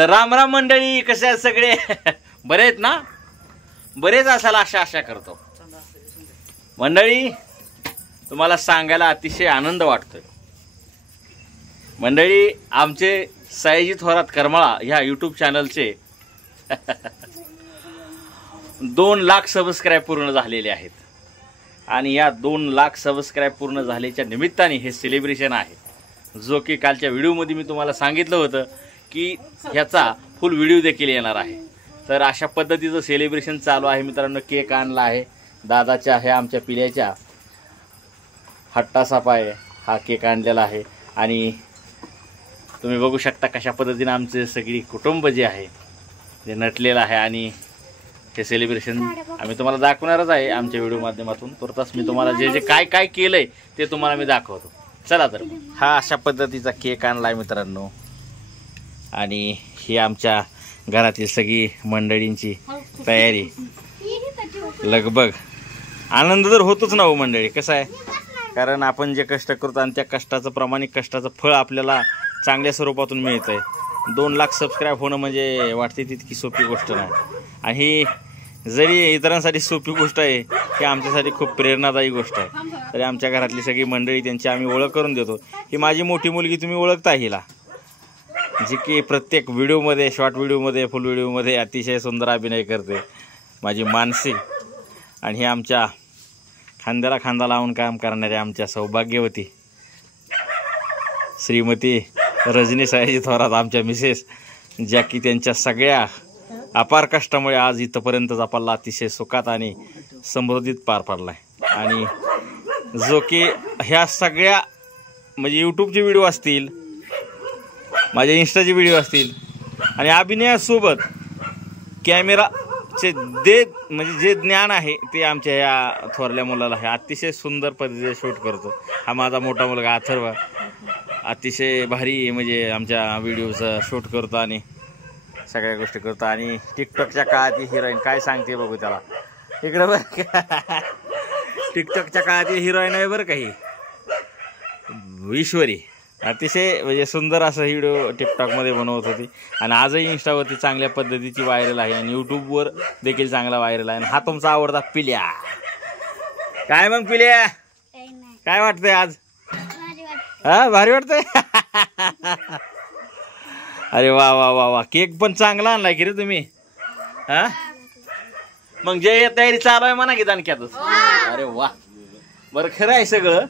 तर राम राम मंडळी, कसे आहेत सगळे? बरे आहेत ना? बरेच असाल अशा आशा करतो. मंडळी, तुम्हाला सांगायला अतिशय आनंद वाटतोय. मंडळी, आमचे सयाजी थोरात करमाळा ह्या यूट्यूब चॅनलचे 2 लाख सबस्क्राईब पूर्ण झालेले आहेत. आणि या 2 लाख सबस्क्राईब पूर्ण झाल्याच्या निमित्ताने हे सेलिब्रेशन आहे, जो की कालच्या व्हिडिओमध्ये मी तुम्हाला सांगितलं होतं की ह्याचा फुल व्हिडिओ देखील येणार आहे. तर अशा पद्धतीचं सेलिब्रेशन चालू आहे मित्रांनो. केक आणला आहे दादाच्या, आहे आमच्या पिल्याच्या हट्टासाप आहे हा केक आणलेला आहे. आणि तुम्ही बघू शकता कशा पद्धतीने आमचे सगळी कुटुंब जे आहे ते नटलेलं आहे. आणि हे सेलिब्रेशन आम्ही तुम्हाला दाखवणारच आहे आमच्या व्हिडिओ माध्यमातून. तुर्तास मी तुम्हाला जे जे काय काय केलंय ते तुम्हाला मी दाखवतो. चला तर, हा अशा पद्धतीचा केक आणलाय मित्रांनो. आणि ही आमच्या घरातील सगळी मंडळींची तयारी, लगबग. आनंद तर होतोच ना हो मंडळी. कसं आहे, कारण आपण जे कष्ट करतो आणि त्या कष्टाचं प्रामाणिक कष्टाचं फळ आपल्याला चांगल्या स्वरूपातून मिळतंय. 2 लाख सबस्क्राईब होणं म्हणजे वाटते तितकी सोपी गोष्ट नाही. आणि ही जरी इतरांसाठी सोपी गोष्ट आहे, ही आमच्यासाठी खूप प्रेरणादायी गोष्ट आहे. तरी आमच्या घरातली सगळी मंडळी त्यांची आम्ही ओळख करून देतो. ही माझी मोठी मुलगी, तुम्ही ओळखता हिला, जी की प्रत्येक व्हिडिओमध्ये, शॉर्ट व्हिडिओमध्ये, फुल व्हिडिओमध्ये अतिशय सुंदर अभिनय करते, माझी मानसी. आणि ही आमच्या खांद्याला खांदा लावून काम करणाऱ्या आमच्या सौभाग्यवती श्रीमती रजनी सयाजी थोरात, आमच्या मिसेस, ज्या की त्यांच्या सगळ्या अपार कष्टामुळे आज इथंपर्यंत आपल्याला अतिशय सुखात आणि समृद्धीत पार पडलाय. आणि जो की ह्या सगळ्या म्हणजे यूट्यूबचे व्हिडिओ असतील, माझ्या इंस्टाचे व्हिडिओ असतील, आणि अभिनयासोबत कॅमेराचे म्हणजे जे ज्ञान आहे ते आमच्या ह्या थोरल्या मुलाला आहे. अतिशय सुंदर पद्धतीने शूट करतो हा माझा मोठा मुलगा अथर्व. अतिशय भारी म्हणजे आमच्या व्हिडिओचं शूट करतो आणि सगळ्या गोष्टी करतो. आणि टिकटॉकच्या काळात हिरोईन काय सांगते बघू त्याला, इकडं बघ. टिकटॉकच्या काळात हिरोईन आहे बरं का ही ईश्वरी. अतिशय म्हणजे सुंदर असं व्हिडिओ टिकटॉकमध्ये बनवत होती. आणि आजही इंस्टावरती चांगल्या पद्धतीची व्हायरल आहे आणि यूट्यूबवर देखील चांगला व्हायरल आहे. आणि हा तुमचा आवडता पिल्या. काय मग पिल्या, काय वाटतंय आज? हा, भारी वाटतंय. अरे वा वा वा वा, केक पण चांगला आणलाय की रे तुम्ही. हा, मग जे तयारी चालू आहे म्हणा की दानक्यातच. अरे वा, बरं खरं आहे सगळं.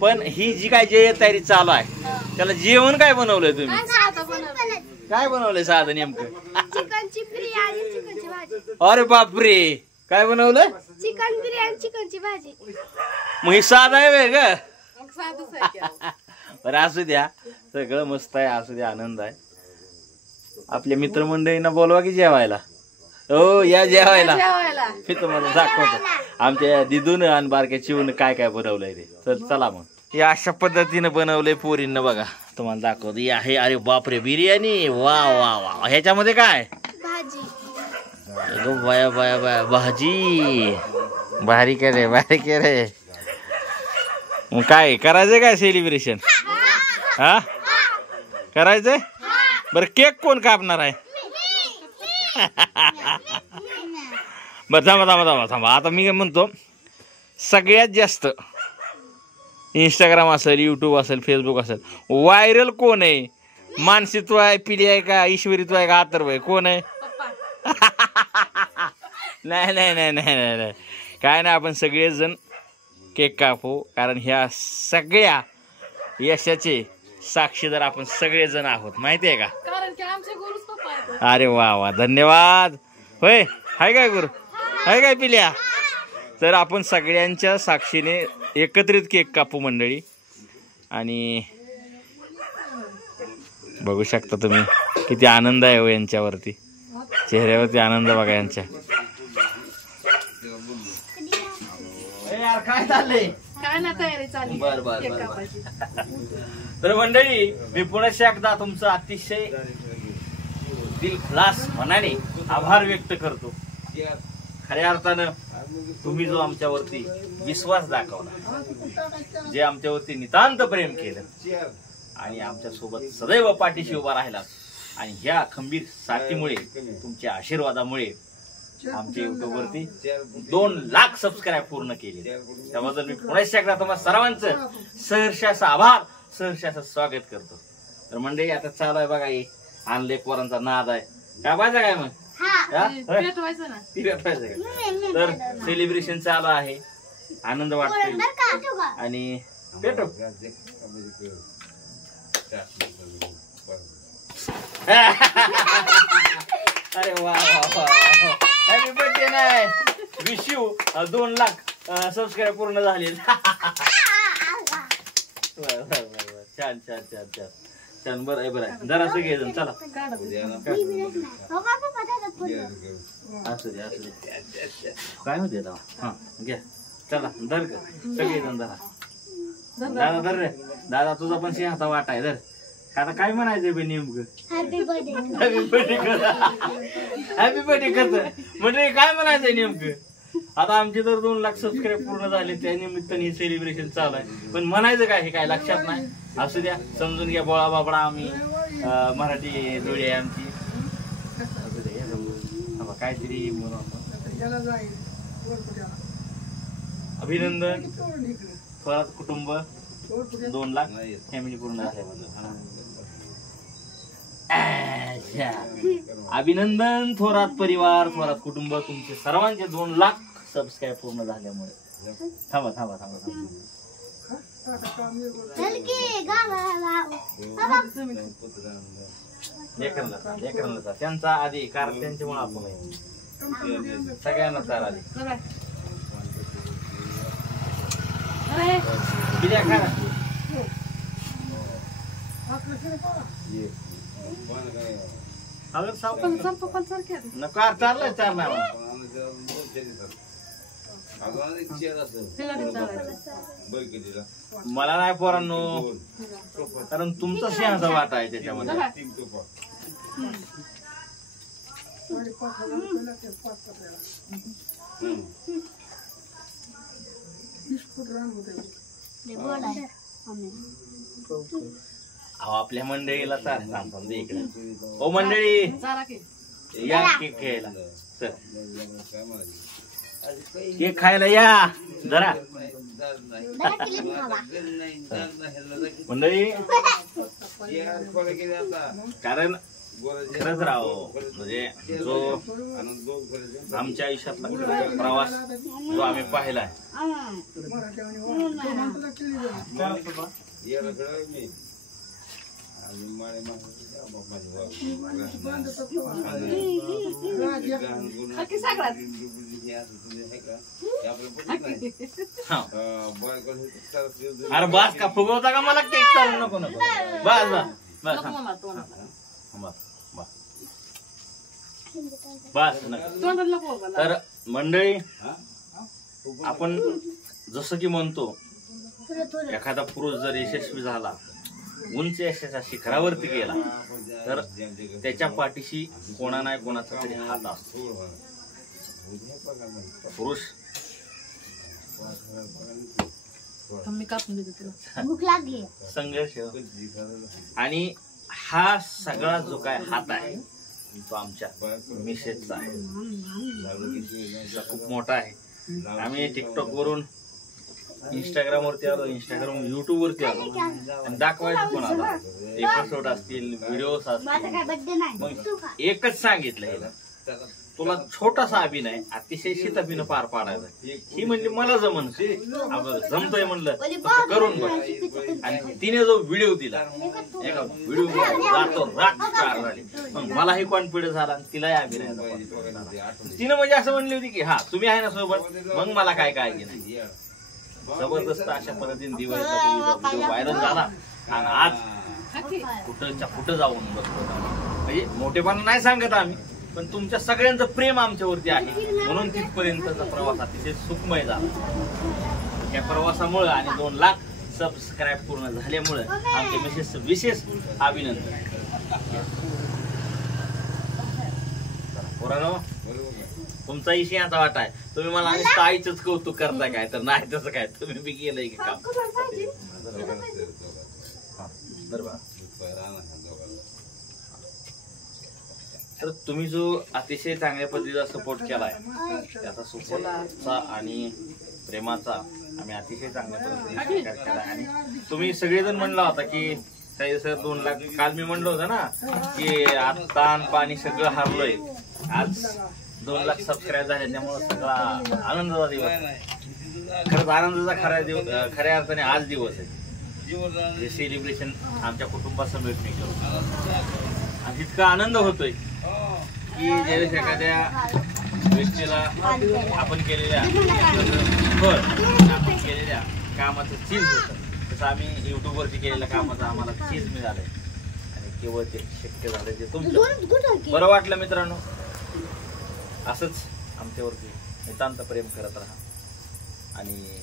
पण ही जी काय जे तयारी चालू आहे त्याला जेवण काय बनवलंय तुम्ही? काय बनवलंय साधं नेमकं? अरे बापरे, काय बनवलं? चिकन बिर्याणी, चिकनची भाजी. मग ही साधं आहे ग. बरं असू द्या, सगळं मस्त आहे, असू द्या, आनंद आहे. आपल्या मित्रमंडळींना बोलवा की जेवायला. हो या जेवायला, मी तुम्हाला दाखवतो आमच्या दिदून आणि बारक्या चिवून काय काय बनवलंय ते. तर चला मग, या अशा पद्धतीनं बनवलंय पोरींना बघा, तुम्हाला दाखवतो. ही आहे, अरे बापरे, बिर्याणी. वा वा वा, ह्याच्यामध्ये काय भाजी? बाया बाया बाया, भाजी. भारी करे, भारी करे. मग काय करायचंय, काय सेलिब्रेशन? हा, करायचंय. बरं केक कोण कापणार आहे? बरं थांबा थांबा थांबा थांबा, आता मी काय म्हणतो, सगळ्यात जास्त इंस्टाग्राम असेल, यूट्यूब असेल, फेसबुक असेल, व्हायरल कोण आहे? मानसीत्व आहे, पिढी आहे का, ईश्वरीत्व आहे का, अथर्व आहे, कोण आहे? नाही नाही नाही नाही नाही, काय नाही, आपण सगळेजण केक कापू. कारण ह्या सगळ्या यशाचे साक्षीदार आपण सगळेजण आहोत, माहिती आहे का? अरे वा वा, धन्यवाद. होय, हाय काय गुरु, हाय काय पिल्या? तर आपण सगळ्यांच्या साक्षीने एकत्रित केक कापू मंडळी. आणि बघू शकता तुम्ही किती आनंद आहे हो यांच्यावरती, चेहऱ्यावरती आनंद बघा यांच्या. काय चाललंय? काय ना तयारी चालली. बर बर बर. तर मंडळी, मी पुन्हा एकदा तुमचं अतिशय दिलखुलास मनाने आभार व्यक्त करतो. खऱ्या अर्थानं तुम्ही जो आमच्यावरती विश्वास दाखवला, जे आमच्यावरती नितांत प्रेम केलं आणि आमच्या सोबत सदैव पाठीशी उभा राहिला, आणि ह्या खंबीर साथीमुळे तुमच्या आशीर्वादामुळे आमच्या युट्यूब वरती 2 लाख सबस्क्राईब पूर्ण केले. त्याबद्दल मी पुन्हा एकदा तुम्हाला सर्वांचं सहर्षाचं आभार, सहर्षाचं स्वागत करतो. तर मंडळी आता चालू आहे बघा, हे आणले पोरांचा नाद आहे. काय पाहिजे काय मग पेटवायचं ना. ती भेटवायचं का? तर सेलिब्रेशन चालू आहे, आनंद वाटतो आणि पेटो. अरे वा वा, हॅपी बर्थडे नाही, विश यू 2 लाख सबस्क्राईब पूर्ण झाले. छान छान छान छान छान. बरं आहे, बरं आहे. जरा असं घे चला. असू दे असू दे, काय होते हा घ्या चला. धर ग सगळे जण धरा. दादा धर रे, दादा तुझा पण सिंहाचा वाटा आहे. धर. आता काय म्हणायचंय बे नेमकं? हॅपी बर्थडे हॅपी बर्थडे करत म्हणजे काय म्हणायचंय नेमकं? आता आमचे तर 2 लाख सबस्क्राईब पूर्ण झाले, त्या निमित्ताने हे सेलिब्रेशन चालू आहे. पण म्हणायचं काय हे काय लक्षात नाही. असू द्या, समजून घ्या. बोळा बाबडा आम्ही मराठी जोडी आहे आमची. असू द्या काहीतरी म्हणून अभिनंदन थोरात कुटुंब 2 लाख फॅमिली पूर्ण झाले. अभिनंदन थोरात परिवार, थोरात कुटुंब, तुमचे सर्वांचे 2 लाख सबस्क्राईब पूर्ण झाल्यामुळे. थांबा थांबा थांबा थांबा. लेकरांना त्यांचा आधी कारण त्यांच्यामुळे आपण सगळ्यांना चार आधी बिर्या खा ना. नका चाललंय चालणार मला नाही पोरांनो, कारण तुमचा सिंहाचा वाटा आहे त्याच्यामध्ये. अहो आपल्या मंडळीला चार सांगतो इकडे. ओ मंडळी या केक खायला, सर केक खायला या जरा. मंडळी कारण खरंच राहो, म्हणजे जो आमच्या आयुष्यातला प्रवास जो आम्ही पाहिलाय, अरे बास का फुगवता का मला केक? चालू नको नको, बस बस बस बस. तर मंडळी आपण जसं की म्हणतो, एखादा पुरुष जर यशस्वी झाला, उंच यशाच्या शिखरावरती गेला, तर त्याच्या पाठीशी कोणा नाही कोणाचा तरी हात असतो. पुरुष संघर्ष आणि हा सगळा जो काय हात आहे तो आमच्या मिसेसचा आहे. खूप मोठा आहे. आम्ही टिकटॉक वरून इंस्टाग्राम वरती आलो, इंस्टाग्राम युट्यूब वरती आलो आणि दाखवायचं पण आला. एपिसोड असतील, व्हिडिओ असतील. मग एकच सांगितलं, तुला छोटासा अभिनय अतिशय शीतपीनं पार पाडायचा. ही म्हणली मला जमन, जमतोय म्हणलं करून बघ. आणि तिने जो व्हिडिओ दिला, एका व्हिडिओ जातो राग झाली. मग मलाही कॉन्फिडन्स झाला आणि तिलाही अभिनयाचा. तिनं म्हणजे असं म्हणली होती की हा तुम्ही आहे ना सोबत, मग मला काय काय की नाही. जबरदस्त अशा पद्धतीने व्हिडिओ व्हायरल झाला आणि आज कुठं जाऊन बसतो. म्हणजे मोठेपणा नाही सांगत आम्ही, पण तुमच्या सगळ्यांचं प्रेम आमच्यावरती आहे म्हणून तिथपर्यंतचा प्रवास अतिशय सुखमय झाला. या प्रवासामुळे आणि 2 लाख सबस्क्राईब पूर्ण झाल्यामुळे आमचे विशेष अभिनंदन. तुमचा इशियाचा वाटा आहे. तुम्ही मला आणि आईचंच कौतुक करताय काय, तर नाही तसं काय तुम्ही बी गेलंय की काम. तर तुम्ही जो अतिशय चांगल्या पद्धतीचा सपोर्ट केलाय त्याचा सपोर्टचा आणि प्रेमाचा आम्ही अतिशय चांगल्या पद्धतीने स्वीकार केला. आणि तुम्ही सगळेजण म्हणला होता की काही सर 2 लाख, काल मी म्हणलं होतं ना की आता ताण पाणी सगळं हारलोय, आज 2 लाख सबस्क्राईब झाले त्यामुळे सगळा आनंदाचा दिवस आहे. खरंच आनंदाचा खऱ्या अर्थाने आज दिवस आहे हे सेलिब्रेशन आमच्या कुटुंबासमवेत मी करतो. आणि इतका आनंद होतोय की ज्यावेळेस एखाद्या व्यक्तीला आपण केलेल्या कामाचं चीज होतं तसं आम्ही युट्यूबवरती केलेल्या कामाचं आम्हाला चीज मिळालंय आणि केवळ ते शक्य झालं ते तुमचं बरं वाटलं. मित्रांनो, असंच आमच्यावरती नितांत प्रेम करत राहा आणि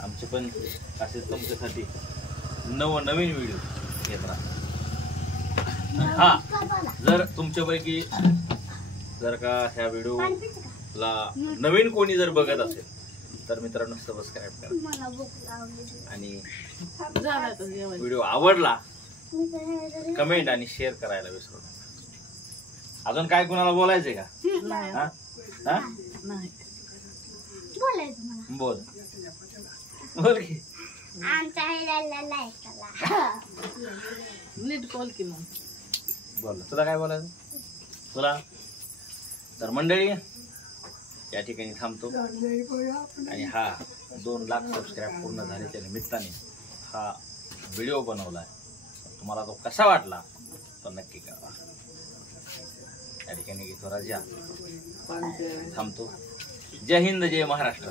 आमचे पण असेच तुमच्यासाठी नवनवीन व्हिडिओ येत राहा. हा, जर तुमच्यापैकी जर का ह्या व्हिडिओला नवीन कोणी जर बघत असेल तर मित्रांनो सबस्क्राईब करा आणि व्हिडिओ आवडला कमेंट आणि शेअर करायला विसरू नका. अजून काय कुणाला बोलायचंय का? बोल बोल की नीट कॉल की मग बोल. तुला काय बोलायचं तुला? तर मंडळी या ठिकाणी थांबतो आणि हा 2 लाख सबस्क्राईब पूर्ण झाल्याच्या निमित्ताने हा व्हिडिओ बनवलाय. तुम्हाला तो कसा वाटला तो नक्की कळवा. या ठिकाणी घेतो राजा, थांबतो. जय हिंद, जय महाराष्ट्र.